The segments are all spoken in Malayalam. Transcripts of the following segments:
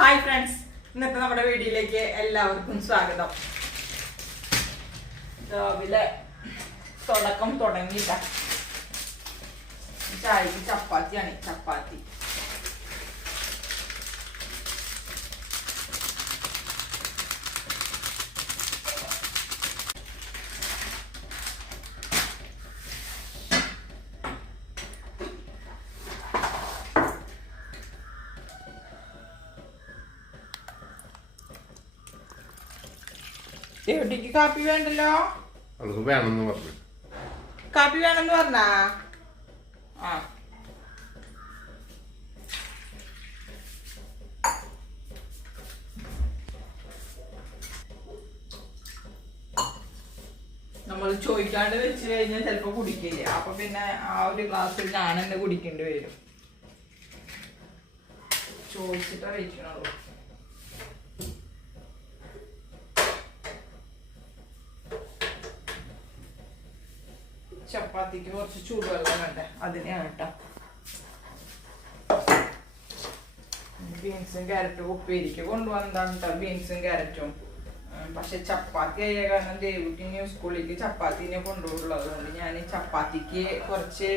ഹായ് ഫ്രണ്ട്സ്, ഇന്നത്തെ നമ്മുടെ വീഡിയോയിലേക്ക് എല്ലാവർക്കും സ്വാഗതം. രാവിലെ തുടക്കം തുടങ്ങിയില്ല. ചായക്ക് ചപ്പാത്തിയാണ്. ചപ്പാത്തി ദേവട്ടിക്ക് കാപ്പി വേണ്ടല്ലോ. വേണമെന്ന് പറഞ്ഞു. കാപ്പി വേണമെന്ന് പറഞ്ഞാ നമ്മൾ ചോദിക്കാണ്ട് വെച്ച് കഴിഞ്ഞാൽ ചിലപ്പോ കുടിക്കില്ല. അപ്പൊ പിന്നെ ആ ഒരു ഗ്ലാസ്സിൽ ഞാൻ തന്നെ കുടിക്കേണ്ടി വരും. ചോദിച്ചിട്ട് അറിയിക്കണുള്ളൂ. ചപ്പാത്തിക്ക് കുറച്ച് ചൂടുവെള്ളം വേണ്ടേ, അതിനെയാണ് കേട്ടോ. ബീൻസും ക്യാരറ്റും ഉപ്പേരിക്ക് കൊണ്ടുവന്നതാണ് കേട്ടോ, ബീൻസും ക്യാരറ്റും. പക്ഷെ ചപ്പാത്തി ആയ കാരണം ദേവുട്ടിന് സ്കൂളിലേക്ക് ചപ്പാത്തിനെ കൊണ്ടുപോകുള്ളത് കൊണ്ട് ഞാൻ ചപ്പാത്തിക്ക് കുറച്ച്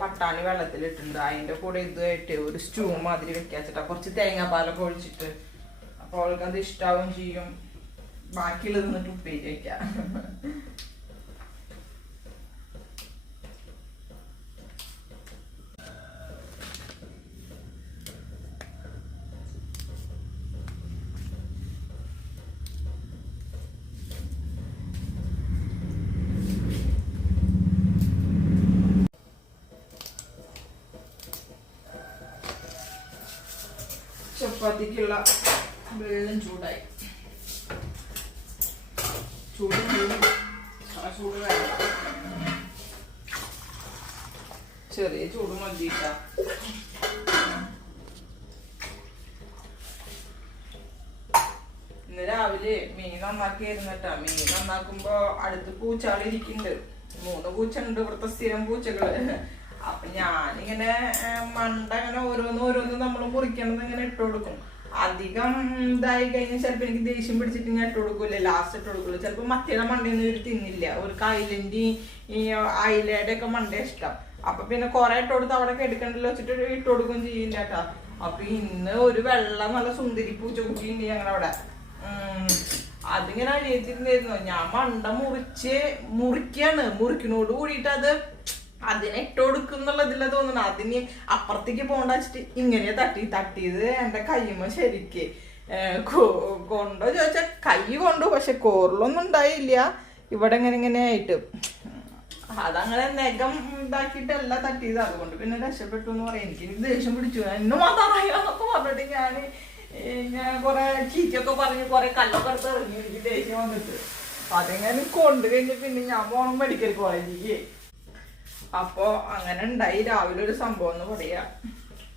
പട്ടാണി വെള്ളത്തിലിട്ടുണ്ട്. അതിൻ്റെ കൂടെ ഇതായിട്ട് ഒരു സ്റ്റൂ മാതിരി വെക്കാച്ചിട്ടാ, കുറച്ച് തേങ്ങാപ്പാലൊക്കെ ഒഴിച്ചിട്ട്. അപ്പോൾ അവൾക്ക് അത് ഇഷ്ടാവും ചെയ്യും. ബാക്കിയുള്ളത് നിന്നിട്ട് ഉപ്പേരി വയ്ക്കാം. ചപ്പാത്തിക്കുള്ള വെള്ളം ചൂടായി. ചൂട് വേണ്ട, ചെറിയ ചൂട് മതിയിട്ട. ഇന്ന് രാവിലെ മീൻ നന്നാക്കിയായിരുന്നു കേട്ടാ. മീൻ നന്നാക്കുമ്പോ അടുത്ത് പൂച്ചാളി ഇരിക്കുന്നുണ്ട്. 3 പൂച്ച ഉണ്ട്, ഇവിടുത്തെ സ്ഥിരം പൂച്ചകള്. അപ്പൊ ഞാനിങ്ങനെ മണ്ട ഇങ്ങനെ ഓരോന്ന് നമ്മൾ മുറിക്കണത് ഇങ്ങനെ ഇട്ട് കൊടുക്കും. അധികം ഇതായി കഴിഞ്ഞാൽ ചിലപ്പോ എനിക്ക് ദേഷ്യം പിടിച്ചിട്ട് ഞാൻ ഇട്ട് കൊടുക്കൂല, ലാസ്റ്റ് ഇട്ട് കൊടുക്കുള്ളൂ. ചിലപ്പോ മത്തിയുടെ മണ്ടയൊന്നും ഇവർ തിന്നില്ല. ഒരു കൈലൻ്റെ ഈ അയിലയുടെ ഒക്കെ മണ്ട ഇഷ്ടം. അപ്പൊ പിന്നെ കുറെ ഇട്ട് കൊടുത്ത് അവിടെ എടുക്കണ്ടല്ലോ വെച്ചിട്ട് ഇട്ട് കൊടുക്കും ചെയ്യില്ല കേട്ടാ. അപ്പൊ ഇന്ന് ഒരു വെള്ളം നല്ല സുന്ദരി പൂച്ചക്കുട്ടി ഉണ്ട് ഞങ്ങളവിടെ. അതിങ്ങനെ അഴിയത്തിരുന്നായിരുന്നു. ഞാൻ മണ്ട മുറിക്കണോട് കൂടിയിട്ട് അത് അതിനെ ഇട്ട് കൊടുക്കുന്നുള്ളതില്ല തോന്നുന്നു. അതിന് അപ്പുറത്തേക്ക് പോകണ്ട വെച്ചിട്ട് ഇങ്ങനെ തട്ടിയത് എന്റെ കയ്യുമ്പോ ശരിക്ക് കൊണ്ടോ ചോദിച്ചാൽ കൈ കൊണ്ടു. പക്ഷെ കോറിലൊന്നും ഉണ്ടായില്ല. ഇവിടെ ഇങ്ങനെ ആയിട്ട് അതങ്ങനെ നെഗം ഇതാക്കിയിട്ടല്ല തട്ടിയത്. അതുകൊണ്ട് പിന്നെ രക്ഷപ്പെട്ടു എന്ന് പറയാം. എനിക്ക് ദേഷ്യം പിടിച്ചു. എന്നെ മാതാറായൊക്കെ പറഞ്ഞിട്ട് ഞാൻ കുറെ ചീറ്റൊക്കെ പറഞ്ഞ് കുറെ കല്ലൊക്കെ എടുത്ത് ഇറങ്ങി. എനിക്ക് ദേഷ്യം വന്നിട്ട് അതെങ്ങനെ കൊണ്ടു കഴിഞ്ഞ് പിന്നെ ഞാൻ പോകണം മെഡിക്കൽ കോളേജിലേക്ക്. അപ്പൊ അങ്ങനെ ഉണ്ടായി രാവിലെ ഒരു സംഭവം എന്ന് പറയാ.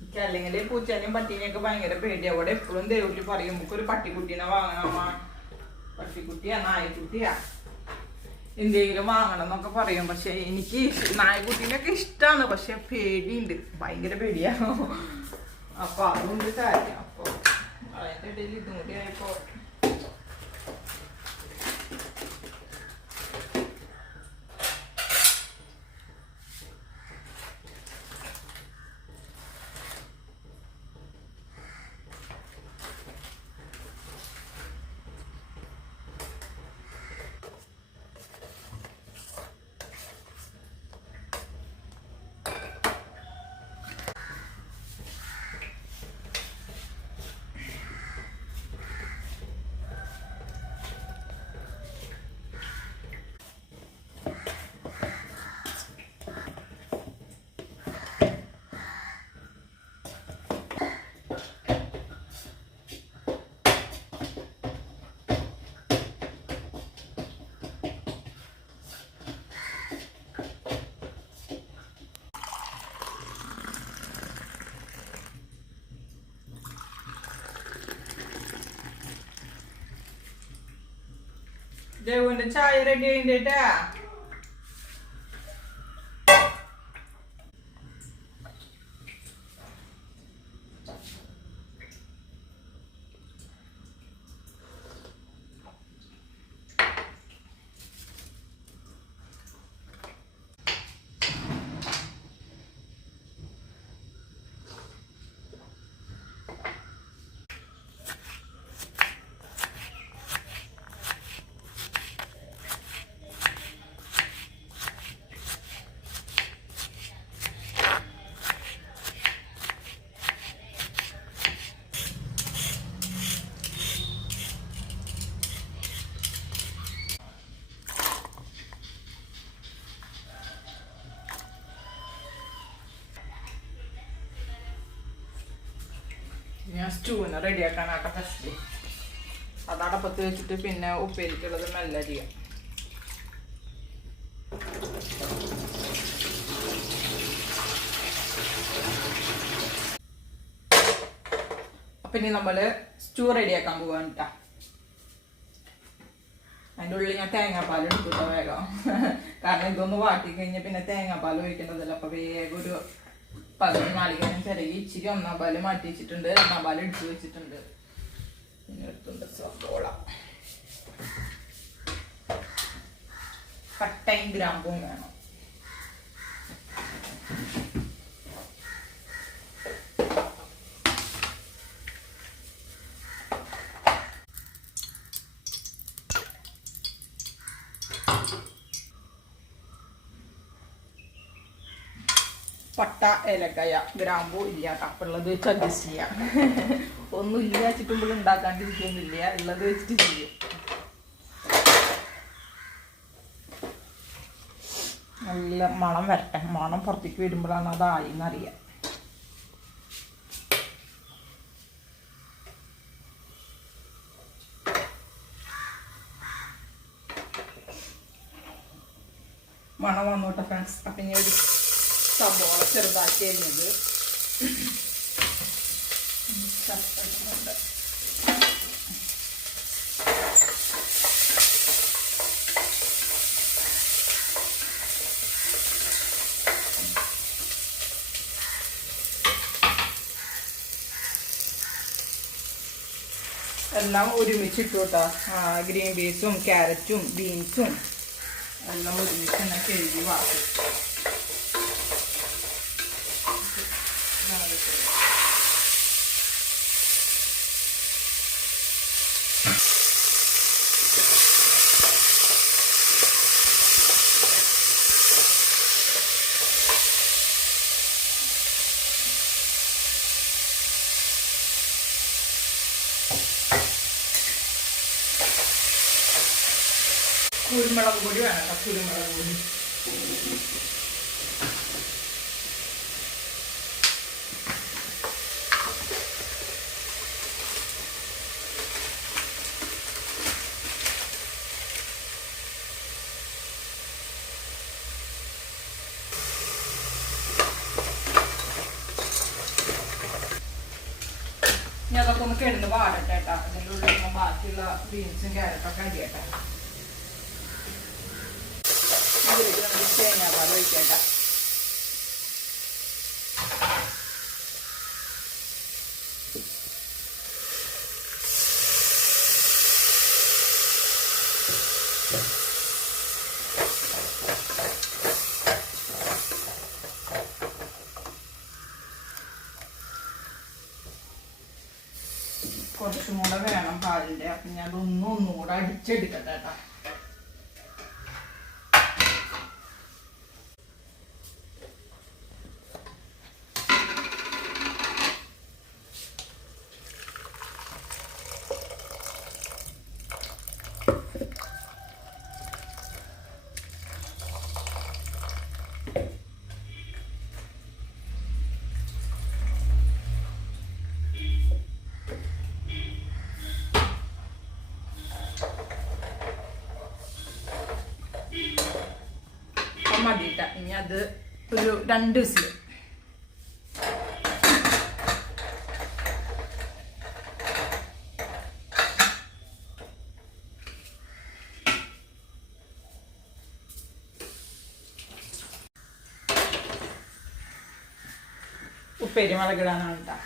എനിക്ക് അല്ലെങ്കിൽ പൂച്ചേനെയും പട്ടീനെയൊക്കെ ഭയങ്കര പേടിയാ. അവിടെ എപ്പോഴും ദേവുട്ടി പറയും നമുക്കൊരു പട്ടിക്കുട്ടീനെ വാങ്ങണമ്മ, പട്ടിക്കുട്ടിയാ നായക്കുട്ടിയാ എന്തെങ്കിലും വാങ്ങണം എന്നൊക്കെ പറയും. പക്ഷെ എനിക്ക് നായക്കുട്ടീനൊക്കെ ഇഷ്ടമാണ്, പക്ഷെ പേടിയുണ്ട്, ഭയങ്കര പേടിയാ. അപ്പൊ അതുകൊണ്ട് കാര്യം. അപ്പൊ അതിന്റെ ഇടയിൽ ഇതും കൂടി ആയപ്പോ ദേവുവിന്റെ ചായ റെഡി ആയിട്ടാ. ഞാൻ സ്റ്റൂവിന് റെഡിയാക്കാനാട്ടെ ഫസ്റ്റ് അതടപ്പത്ത് വെച്ചിട്ട് പിന്നെ ഉപ്പേരിക്കുള്ളത് മെല്ലെ ചെയ്യാം. അപ്പം ഇനി നമ്മൾ സ്റ്റൂ റെഡിയാക്കാൻ പോകാൻ കേട്ടാ. അതിൻ്റെ ഉള്ളിൽ ഞാൻ തേങ്ങാപ്പാൽ എടുത്തിട്ടോ വേഗം. കാരണം ഇതൊന്ന് വാട്ടി കഴിഞ്ഞാൽ പിന്നെ തേങ്ങാപ്പാൽ ഒഴിക്കേണ്ടതല്ല. അപ്പം വേഗം ഒരു 14 നാളികേരം ചിരകി ഇച്ചിരി 1-ാം പാല് മാറ്റി വെച്ചിട്ടുണ്ട്, 2-ാം പാല് എടുത്ത് വെച്ചിട്ടുണ്ട്. പിന്നെ എടുത്തുണ്ട് സവോള, പട്ടയും ഗ്രാമ്പും വേണം. പട്ട, ഏലക്കായ, ഗ്രാമ്പൂ ഇല്ല. ഉള്ളത് വെച്ച് അഡ്ജസ്റ്റ് ചെയ്യാം. ഒന്നും ഇല്ല വെച്ചിട്ടുമ്പോൾ ഉണ്ടാക്കാണ്ടിരിക്കൊന്നുമില്ല, ഉള്ളത് വെച്ചിട്ട് ചെയ്യും. നല്ല മണം വരട്ടെ. മണം പുറത്തേക്ക് വരുമ്പോഴാണ് അതായി എന്നറിയാം. മണം വന്നോട്ടെ ഫ്രണ്ട്സ്. അപ്പം ഇനി ഒരു സവോള ചെറുതാക്കി കഴിഞ്ഞത് എല്ലാം ഒരുമിച്ചിട്ടു കേട്ടോ. ഗ്രീൻ പീസും ക്യാരറ്റും ബീൻസും എല്ലാം ഒരുമിച്ച് തന്നെ കഴുകി വാക്കും. കുരുമുളക് പൊടി വേണം. കുരുമുളക് പൊടി ഇനി അതൊക്കെ ഒന്ന് കിടന്ന് വാടട്ടെ കേട്ടോ. അതിൻ്റെ ഉള്ളിൽ ബാക്കിയുള്ള ബീൻസും ക്യാരറ്റൊക്കെ അരിയട്ടെ. ഇതിലേക്ക് നമുക്ക് തേങ്ങാപ്പാൽ ഒഴിക്കട്ടെ. കുറച്ചും കൂടെ വേണം പാലിൻ്റെ. അപ്പം ഞാൻ ഒന്നുകൂടെ അടിച്ചെടുക്കട്ടെ കേട്ടോ. മതിയിട്ട. ഇനി അത് ഒരു 2 വിസിൽ. ഉപ്പേരി മുളകിടാനാണ് കേട്ടോ.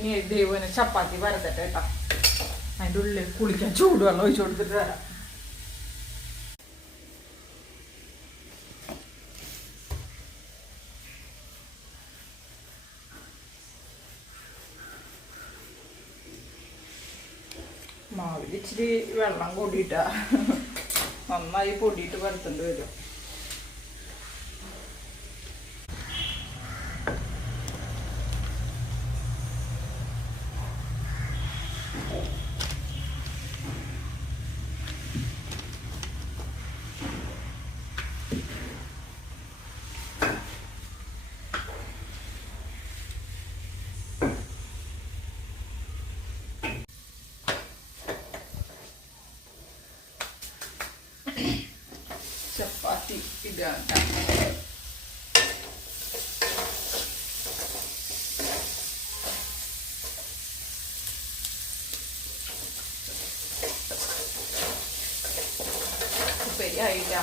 ഇനി ദൈവന് ചപ്പാത്തി പരത്തട്ടെ കേട്ടോ. അതിൻ്റെ ഉള്ളിൽ കുളിക്കാൻ ചൂടുവെള്ളം ഒഴിച്ചു കൊടുത്തിട്ട് വരാം. മാവിൽ ഇച്ചിരി വെള്ളം കൂടിയിട്ടാ നന്നായി പൊടിയിട്ട് പരത്തേണ്ടി വരും. ചപ്പാത്തി ഇതാണ്. ഉപ്പേരി ആയില്ല.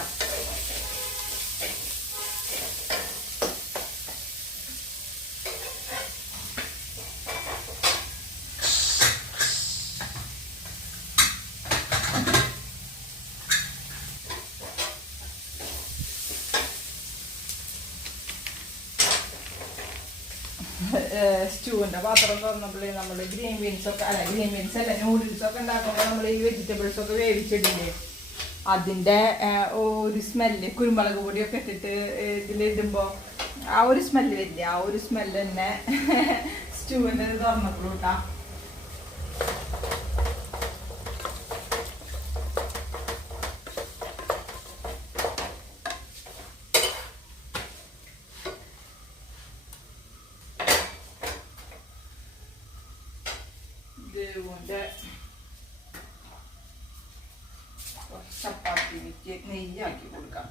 സ്റ്റൂവിൻ്റെ പാത്രം തുറന്നപ്പോൾ നമ്മൾ ഗ്രീൻ ബീൻസൊക്കെ ഗ്രീൻ ബീൻസ് അല്ല നൂഡിൽസൊക്കെ ഉണ്ടാക്കുമ്പോൾ നമ്മൾ ഈ വെജിറ്റബിൾസൊക്കെ വേവിച്ചിടില്ലേ, അതിൻ്റെ ഒരു സ്മെല്ല് കുരുമുളക് പൊടിയൊക്കെ ഇട്ടിട്ട് ഇതിലിടുമ്പോൾ ആ ഒരു സ്മെല്ല് വരില്ല. ആ ഒരു സ്മെല്ല് തന്നെ സ്റ്റൂവിൻ്റെ തുറന്നപ്പോൾ കേട്ടാ. ചപ്പാത്തിക്ക് നെയ്യാക്കി കൊടുക്കാം.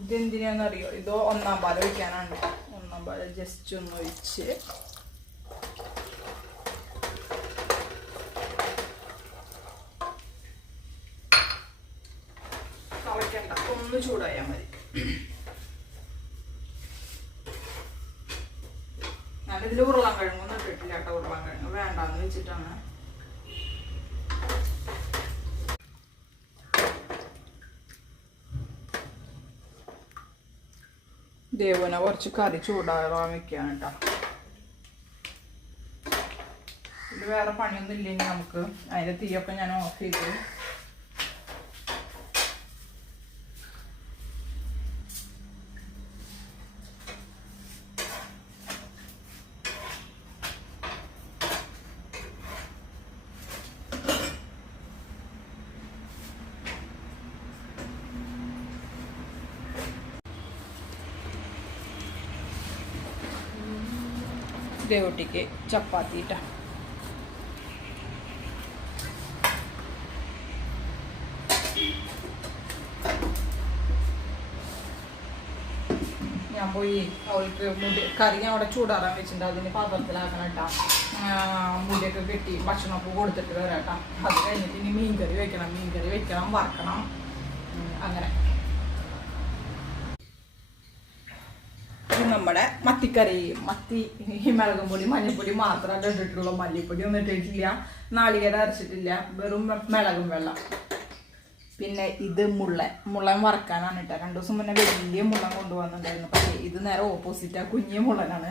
ഇതെന്തിനാന്നറിയോ? ഇതോ ഒന്നാം പാൽ ഒഴിക്കാനാണ്. ഒന്നാം പാൽ ജസ്റ്റ് ഒന്ന് ഒഴിച്ച് കളക്കണ്ട, ഒന്ന് ചൂടായാൽ മതി. ഞാനിതിൽ ഉരുളൻ കിഴങ്ങൊന്നും ഇട്ടിട്ടില്ല കേട്ടോ. ഉരുളൻ കിഴങ്ങ് വേണ്ടാന്ന് വെച്ചിട്ടാണ്. ദേവന കുറച്ച് കറി ചൂടാകാൻ വെക്കുകയാണ് കേട്ടോ. ഇതിൽ വേറെ പണിയൊന്നും ഇല്ലെങ്കിൽ നമുക്ക് അതിൻ്റെ തീയൊക്കെ ഞാൻ ഓഫ് ചെയ്ത് ദേവട്ടിക്ക് ചപ്പാത്തി ഇട്ട. ഞാൻ പോയി അവൾക്ക് കറി ഞാൻ അവിടെ ചൂടാറാൻ വെച്ചിട്ടുണ്ട്. അതിന് പാത്രത്തിലാക്കണം കേട്ടോ. മുടിയൊക്കെ കെട്ടി ഭക്ഷണമൊക്കെ കൊടുത്തിട്ട് വരാം കേട്ടോ. അത് കഴിഞ്ഞിട്ട് ഇനി മീൻകറി വെക്കണം, വറക്കണം. അങ്ങനെ നമ്മുടെ മത്തിക്കറി, മത്തി മുളകും പൊടി മഞ്ഞൾപ്പൊടി മാത്രമല്ല ഇട്ടിട്ടുള്ളൂ. മല്ലിപ്പൊടി ഒന്നും ഇട്ടിട്ടില്ല, നാളികേരം അരച്ചിട്ടില്ല, വെറും മിളകും വെള്ളം. പിന്നെ ഇത് മുള്ളൻ വറക്കാനാണ് കേട്ടോ. 2 ദിവസം മുന്നേ വലിയ മുള്ളൻ കൊണ്ടുവന്നിട്ടുണ്ടായിരുന്നു. പക്ഷേ ഇത് നേരെ ഓപ്പോസിറ്റാ, കുഞ്ഞിയ മുള്ളനാണ്.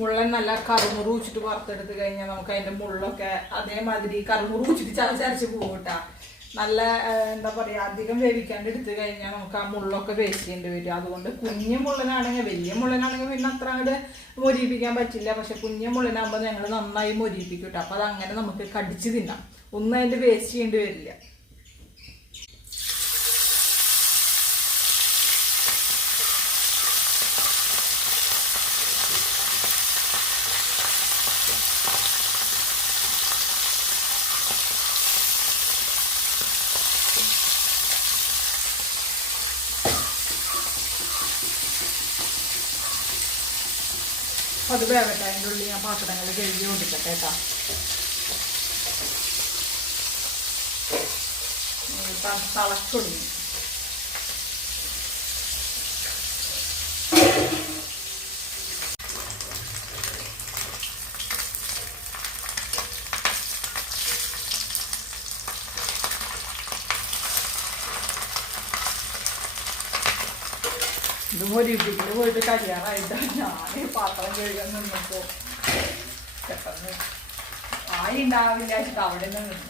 മുള്ളൻ നല്ല കറുമുറു വെച്ചിട്ട് വറുത്തെടുത്ത് കഴിഞ്ഞാൽ നമുക്ക് അതിൻ്റെ മുള്ളൊക്കെ അതേമാതിരി കറുമുറു വെച്ചിട്ട് ചതച്ചരച്ച് പോകും കേട്ടോ. നല്ല എന്താ പറയുക, അധികം വേവിക്കാണ്ട് എടുത്തു കഴിഞ്ഞാൽ നമുക്ക് ആ മുള്ളൊക്കെ വേസ്റ്റ് ചെയ്യേണ്ടി വരും. അതുകൊണ്ട് കുഞ്ഞു മുള്ളനാണെങ്കിൽ, വലിയ മുള്ളനാണെങ്കിൽ പിന്നെ അത്ര അങ്ങോട്ട് മൊരിയിപ്പിക്കാൻ പറ്റില്ല. പക്ഷെ കുഞ്ഞു മുള്ളനാകുമ്പോൾ ഞങ്ങൾ നന്നായി മൊരിയിപ്പിക്കും കേട്ടോ. അപ്പോൾ അതങ്ങനെ നമുക്ക് കടിച്ച് തിന്നാം, ഒന്നും അതിൻ്റെ വേസ്റ്റ് ചെയ്യേണ്ടി വരില്ല. അത് വേഗട്ടെ. അതിൻ്റെ ഉള്ളിൽ ഞാൻ പാത്രങ്ങൾ കഴുകി കൊടുക്കട്ടെ കേട്ടോ. തിളച്ചൊടുങ്ങി. ഇതുപോലെ ഇതിൽ പോയിട്ട് കഴിയാറായിട്ടാണ് ഞാൻ പാത്രം കഴുകാൻ നിന്നപ്പോൾ പെട്ടെന്ന് ആയി ഉണ്ടാവില്ല വെച്ചിട്ട് അവിടെ നിന്ന് നിന്നു.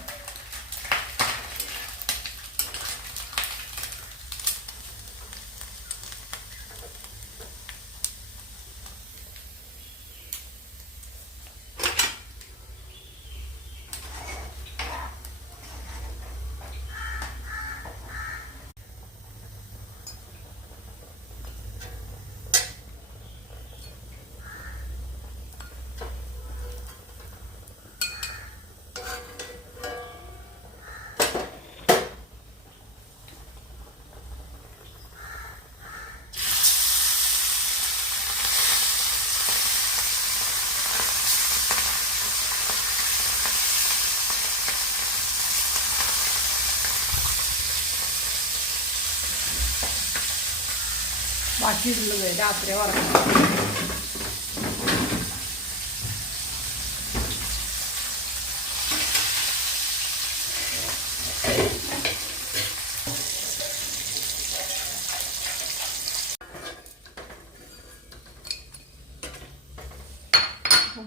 ബാക്കിയുള്ളത് രാത്രി വറക്കണം.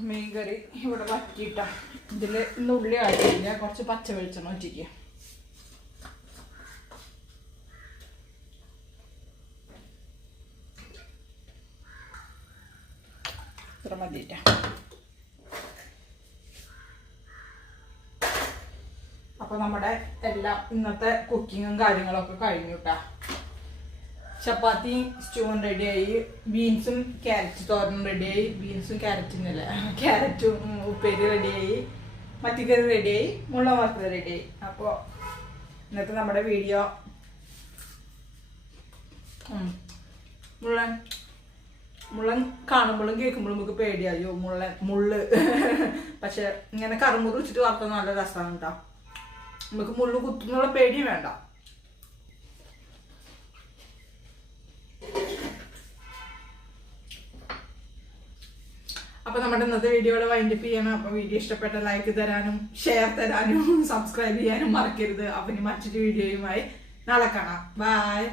മീൻ കറി ഇവിടെ വറ്റിയിട്ട ഇതിൽ ഇന്ന് ഉള്ളി ആയിട്ടില്ല, കുറച്ച് പച്ച വെളിച്ചെണ്ണ ഒറ്റിക്കുക. ഇത്ര മതിയിട്ട. അപ്പൊ നമ്മുടെ എല്ലാം ഇന്നത്തെ കുക്കിങ്ങും കാര്യങ്ങളൊക്കെ കഴിഞ്ഞു കേട്ടാ. ചപ്പാത്തിയും സ്റ്റൂവും റെഡിയായി, ബീൻസും ക്യാരറ്റ് തോരനും റെഡിയായി, ബീൻസും ക്യാരറ്റിനല്ല ക്യാരറ്റും ഉപ്പേരി റെഡിയായി, മത്തിക്കറി റെഡിയായി, മുള്ള വറുത്തത് റെഡിയായി. അപ്പോൾ ഇന്നത്തെ നമ്മുടെ വീഡിയോ മുള്ളൻ കാണുമ്പോഴും കേൾക്കുമ്പോഴും നമുക്ക് പേടിയായോ മുള്ള് പക്ഷെ ഇങ്ങനെ കറുമുറ് വെച്ചിട്ട് വറുത്ത നല്ല രസമാണ് കേട്ടോ. നമുക്ക് മുള്ളു കുത്തുന്നുള്ള പേടിയും വേണ്ട. അപ്പൊ നമ്മുടെ ഇന്നത്തെ വീഡിയോയുടെ വൈൻഡപ്പ് ചെയ്യണം. അപ്പൊ വീഡിയോ ഇഷ്ടപ്പെട്ട ലൈക്ക് തരാനും ഷെയർ തരാനും സബ്സ്ക്രൈബ് ചെയ്യാനും മറക്കരുത്. അപ്പൊ ഇനി മറ്റൊരു വീഡിയോയുമായി നാളെ കാണാം. ബൈ.